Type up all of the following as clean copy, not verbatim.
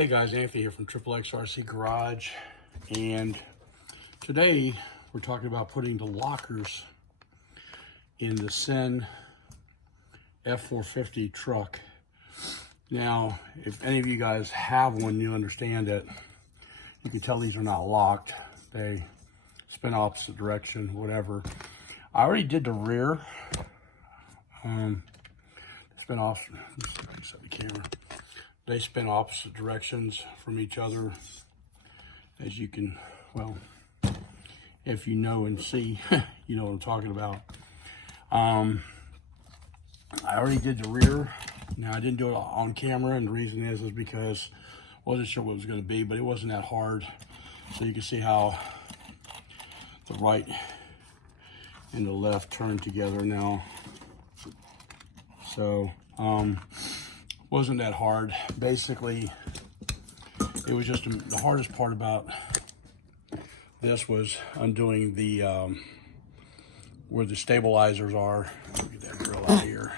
Hey guys, Anthony here from XXRC Garage, and today we're talking about putting the lockers in the Cen F450 truck. Now, if any of you guys have one, you understand it. You can tell these are not locked. They spin opposite direction, whatever. I already did the rear. Spin off. Set the camera. They spin opposite directions from each other, as you can, well, if you know and see, you know what I'm talking about. I already did the rear. Now, I didn't do it on camera, and the reason is because I wasn't sure what it was going to be, but it wasn't that hard. So you can see how the right and the left turn together now. So, wasn't that hard. Basically, it was just the hardest part about this was undoing the where the stabilizers are. Get that grill out here.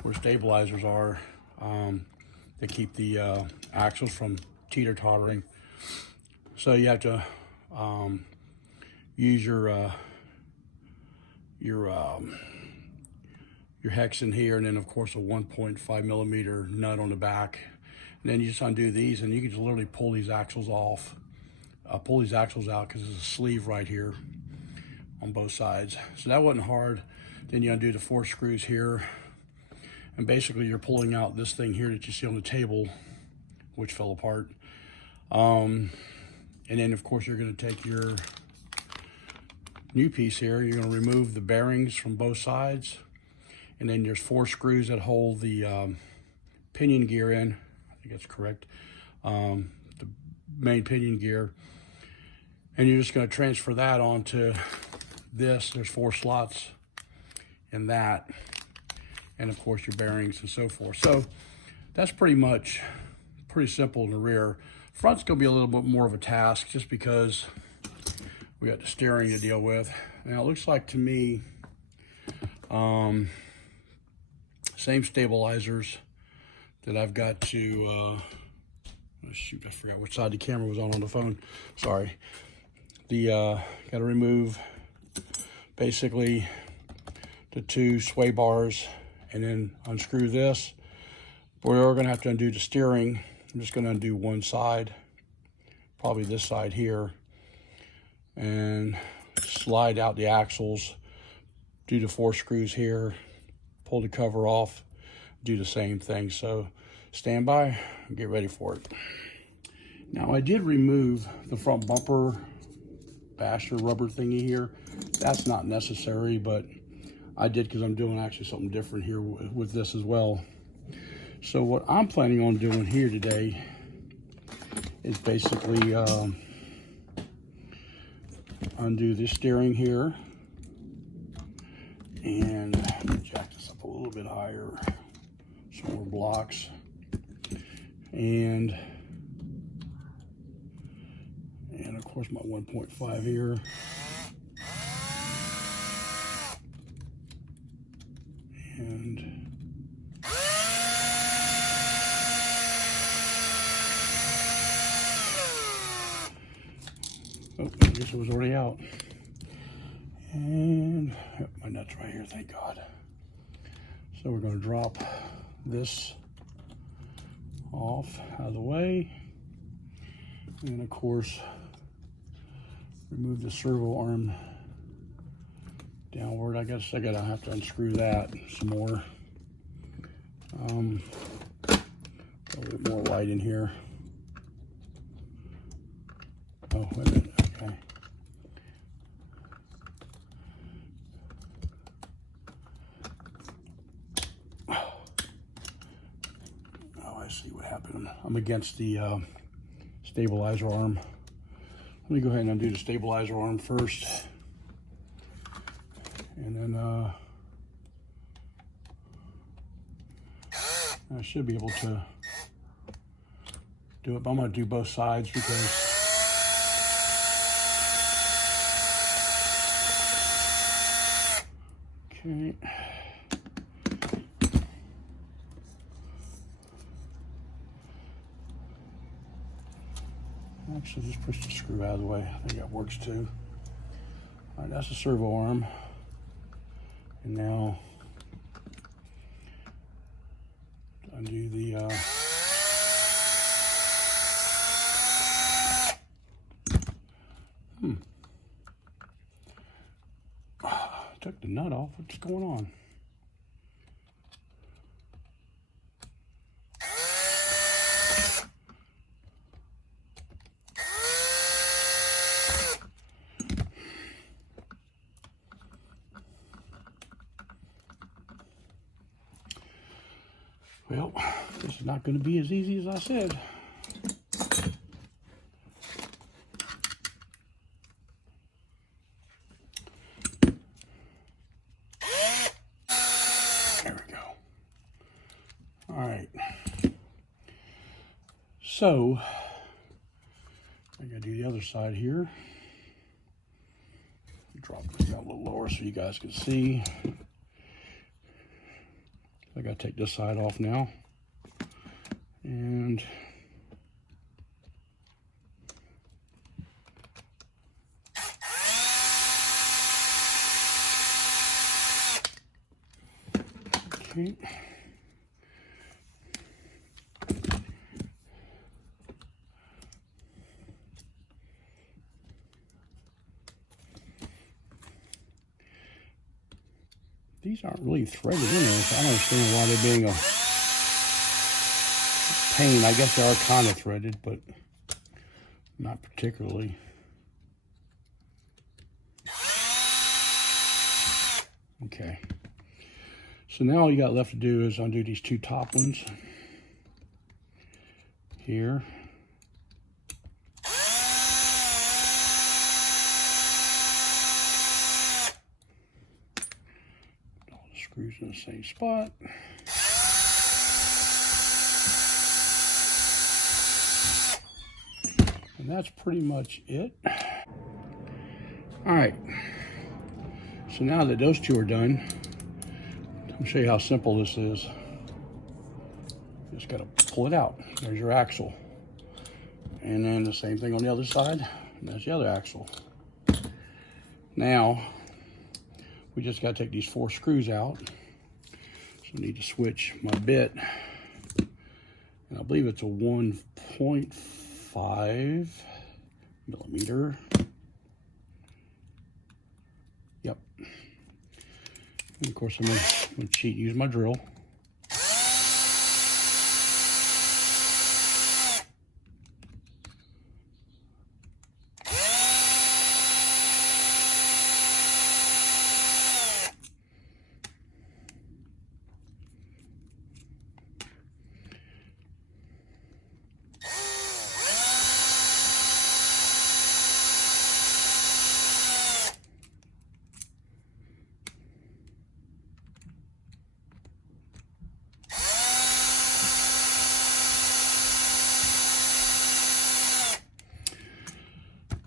Where stabilizers are to keep the axles from teeter-tottering. So you have to use your hex in here, and then of course a 1.5 millimeter nut on the back, and then you just undo these, and you can just literally pull these axles off, pull these axles out, because there's a sleeve right here on both sides. So that wasn't hard. Then you undo the 4 screws here, and basically you're pulling out this thing here that you see on the table, which fell apart. And then of course you're going to take your new piece here, you're going to remove the bearings from both sides. And then there's 4 screws that hold the pinion gear in. I think that's correct. The main pinion gear. And you're just going to transfer that onto this. There's 4 slots in that. And of course your bearings and so forth. So that's pretty simple in the rear. Front's going to be a little bit more of a task just because we got the steering to deal with. Now it looks like to me, same stabilizers that I've got to, oh shoot, I forgot which side the camera was on the phone. Sorry. Got to remove basically the 2 sway bars and then unscrew this. We're going to have to undo the steering. I'm just going to undo one side, probably this side here, and slide out the axles, do the 4 screws here, pull the cover off, do the same thing. So stand by and get ready for it. Now I did remove the front bumper basher rubber thingy here. That's not necessary, but I did because I'm doing actually something different here with this as well. So what I'm planning on doing here today is basically undo this steering here, and jack this up a little bit higher, some more blocks, and of course my 1.5 here, and oh, I guess it was already out. And yep, my nut's right here, thank God. So we're going to drop this off out of the way. And of course, remove the servo arm downward. I guess I gotta have to unscrew that some more. A little bit more light in here. Oh, wait a minute, okay. I see what happened. I'm against the stabilizer arm. Let me go ahead and undo the stabilizer arm first. And then I should be able to do it, but I'm going to do both sides because okay. Actually, just push the screw out of the way. I think that works too. All right, that's the servo arm. And now undo the took the nut off. What's going on? Well, this is not going to be as easy as I said. There we go. All right. So, I got to do the other side here. Drop this down a little lower so you guys can see. I got to take this side off now. And okay. These aren't really threaded in there, so I don't understand why they're being a pain. I guess they are kind of threaded, but not particularly. Okay. So now all you got left to do is undo these two top ones here. All the screws in the same spot. And that's pretty much it. All right. So now that those two are done, I'll show you how simple this is. Just got to pull it out. There's your axle. And then the same thing on the other side. And that's the other axle. Now, we just got to take these 4 screws out. So I need to switch my bit. And I believe it's a 1.5 millimeter. Yep. And of course, I'm going to cheat and use my drill.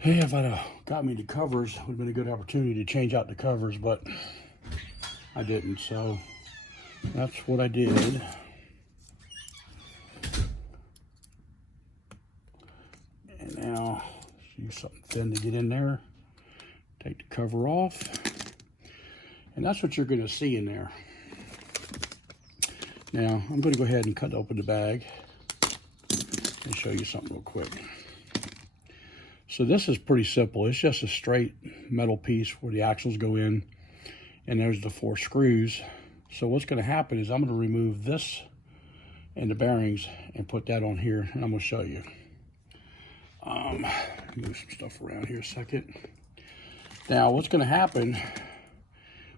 Hey, if I'd have got me the covers, it would have been a good opportunity to change out the covers, but I didn't, so that's what I did. And now, use something thin to get in there. Take the cover off. And that's what you're going to see in there. Now, I'm going to go ahead and cut open the bag and show you something real quick. So this is pretty simple. It's just a straight metal piece where the axles go in, and there's the 4 screws. So what's going to happen is I'm going to remove this and the bearings and put that on here, and I'm going to show you. Move some stuff around here a second. Now what's going to happen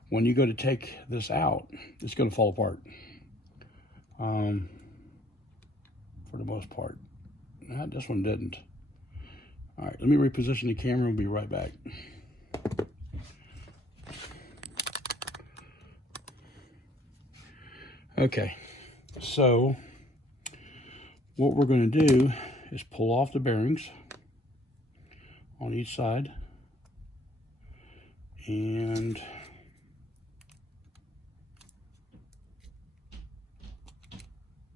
when you go to take this out, it's going to fall apart for the most part. This one didn't. All right, let me reposition the camera and be right back. Okay, so what we're going to do is pull off the bearings on each side. And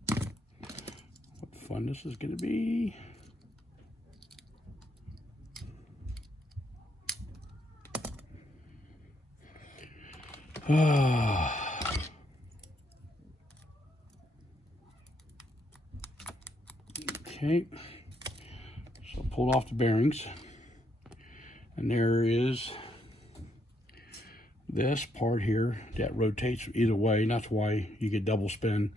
what fun this is going to be. Okay, so pulled off the bearings, and there is this part here that rotates either way, and that's why you get double spin.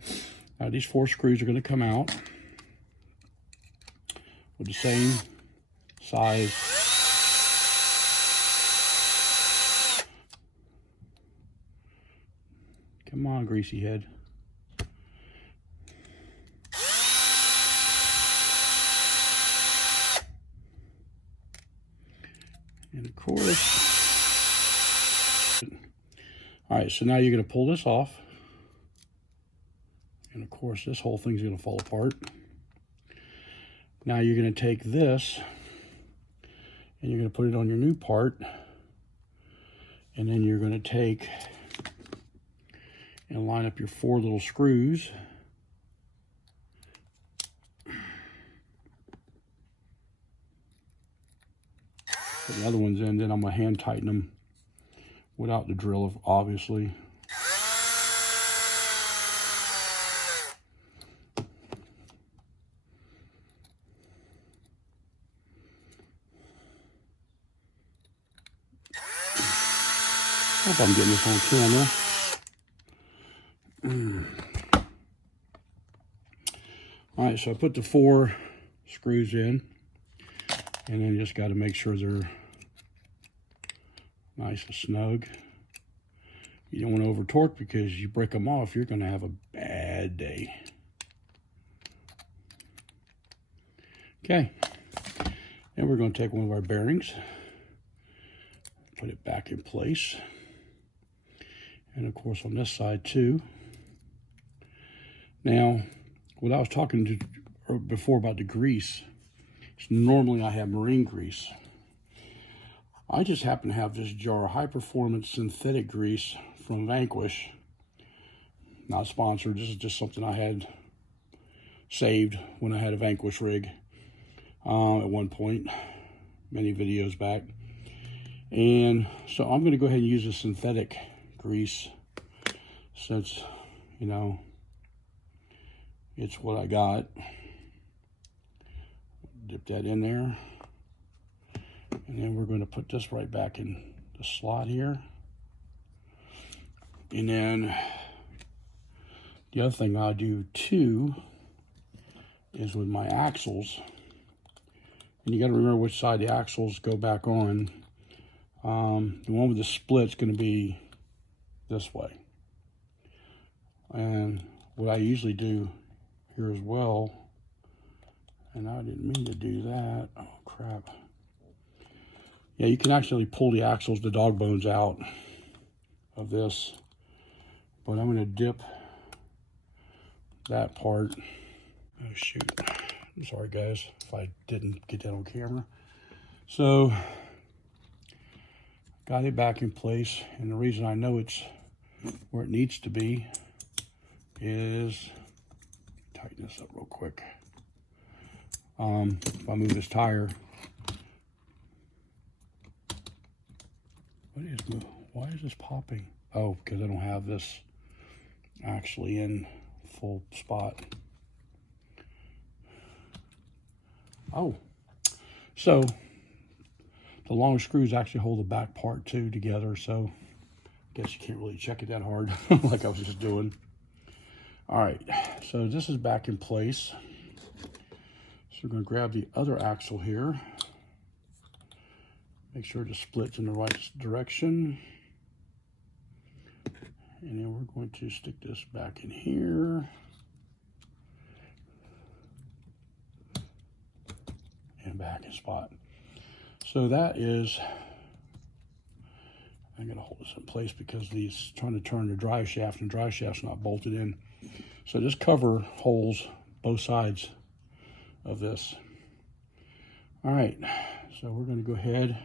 These 4 screws are going to come out with the same size. Come on, greasy head. And of course, all right, so now you're going to pull this off. And of course, this whole thing's going to fall apart. Now you're going to take this and you're going to put it on your new part. And then you're going to take and line up your 4 little screws. Put the other ones in, then I'm going to hand tighten them without the drill, obviously. Hope I'm getting this on camera. All right, so I put the 4 screws in, and then you just got to make sure they're nice and snug. You don't want to over torque, because you break them off, you're going to have a bad day. Okay, and we're going to take one of our bearings, put it back in place. And of course on this side too. Now, what I was talking to before about the grease, is normally I have marine grease. I just happen to have this jar of high-performance synthetic grease from Vanquish. Not sponsored, this is just something I had saved when I had a Vanquish rig at one point, many videos back. And so I'm going to go ahead and use a synthetic grease, since, you know, it's what I got. Dip that in there, and then we're going to put this right back in the slot here. And then the other thing I do too is with my axles, and you got to remember which side the axles go back on. The one with the split's going to be this way. And what I usually do here as well, and I didn't mean to do that. Oh, crap. Yeah, you can actually pull the axles, the dog bones out of this. But I'm going to dip that part. Oh, shoot. I'm sorry, guys, if I didn't get that on camera. So, got it back in place, and the reason I know it's where it needs to be is, tighten this up real quick. If I move this tire, why is this popping? Oh, because I don't have this actually in full spot. Oh, so the long screws actually hold the back part too together, so I guess you can't really check it that hard like I was just doing. All right, so this is back in place. So we're going to grab the other axle here. Make sure the split's in the right direction. And then we're going to stick this back in here. And back in spot. So that is, I'm going to hold this in place because he's trying to turn the drive shaft, and the drive shaft's not bolted in. So just cover holes both sides of this. All right, so we're going to go ahead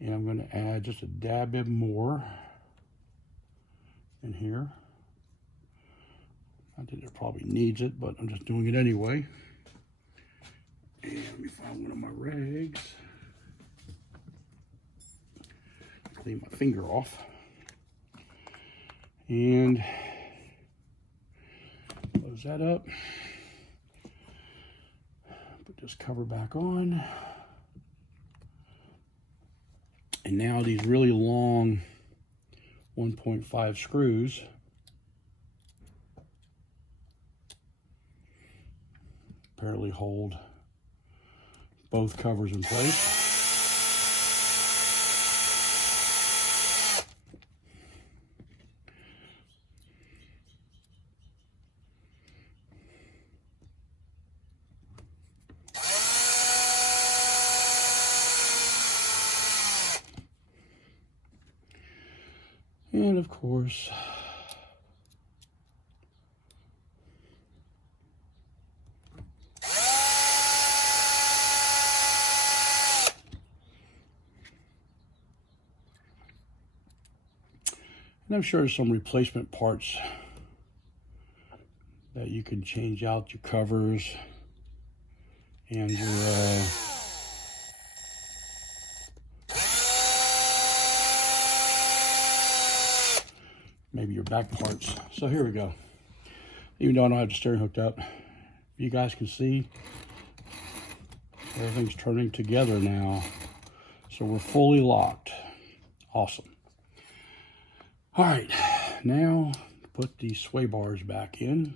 and I'm going to add just a dab bit more in here. I think it probably needs it, but I'm just doing it anyway. And let me find one of my rags. Clean my finger off. And close that up. Put this cover back on. And now these really long 1.5 screws apparently hold both covers in place. And of course, and I'm sure there's some replacement parts that you can change out your covers and your maybe your back parts. So here we go. Even though I don't have the steering hooked up, you guys can see everything's turning together now. So we're fully locked. Awesome. All right, now put these sway bars back in.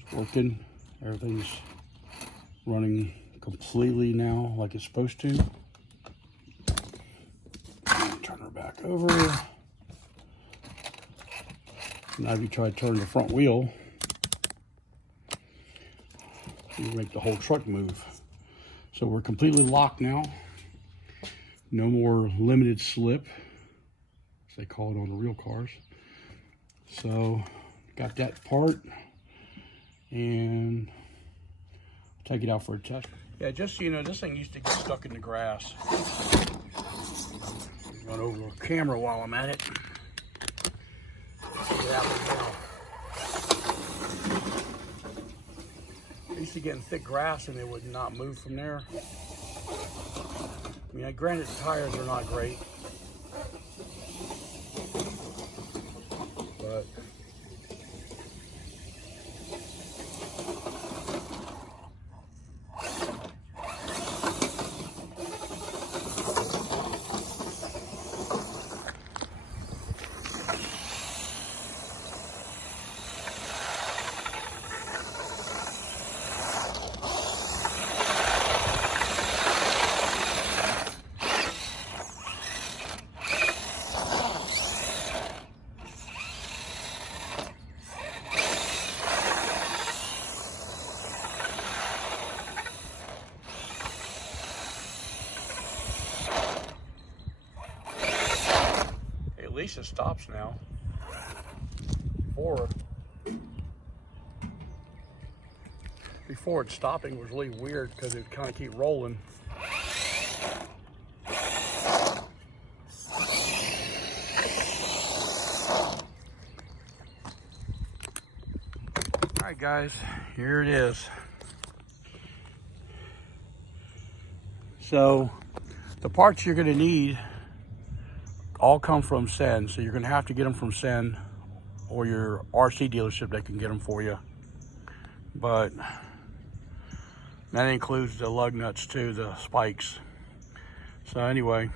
It's working. Everything's running completely now like it's supposed to. Turn her back over. Now if you try to turn the front wheel, you make the whole truck move. So we're completely locked now. No more limited slip, as they call it on the real cars. So got that part, and I'll take it out for a test. Yeah, just so you know, this thing used to get stuck in the grass. Run over the camera while I'm at it. See what happens now. I used to get in thick grass and it would not move from there. I mean, granted, the tires are not great, but at least it stops now. Before it's stopping was really weird because it kind of keep rolling. All right, guys, here it is. So the parts you're going to need all come from Cen, so you're going to have to get them from Cen or your RC dealership that can get them for you. But that includes the lug nuts too, the spikes. So anyway,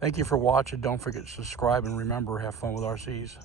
thank you for watching. Don't forget to subscribe, and remember, have fun with RCs.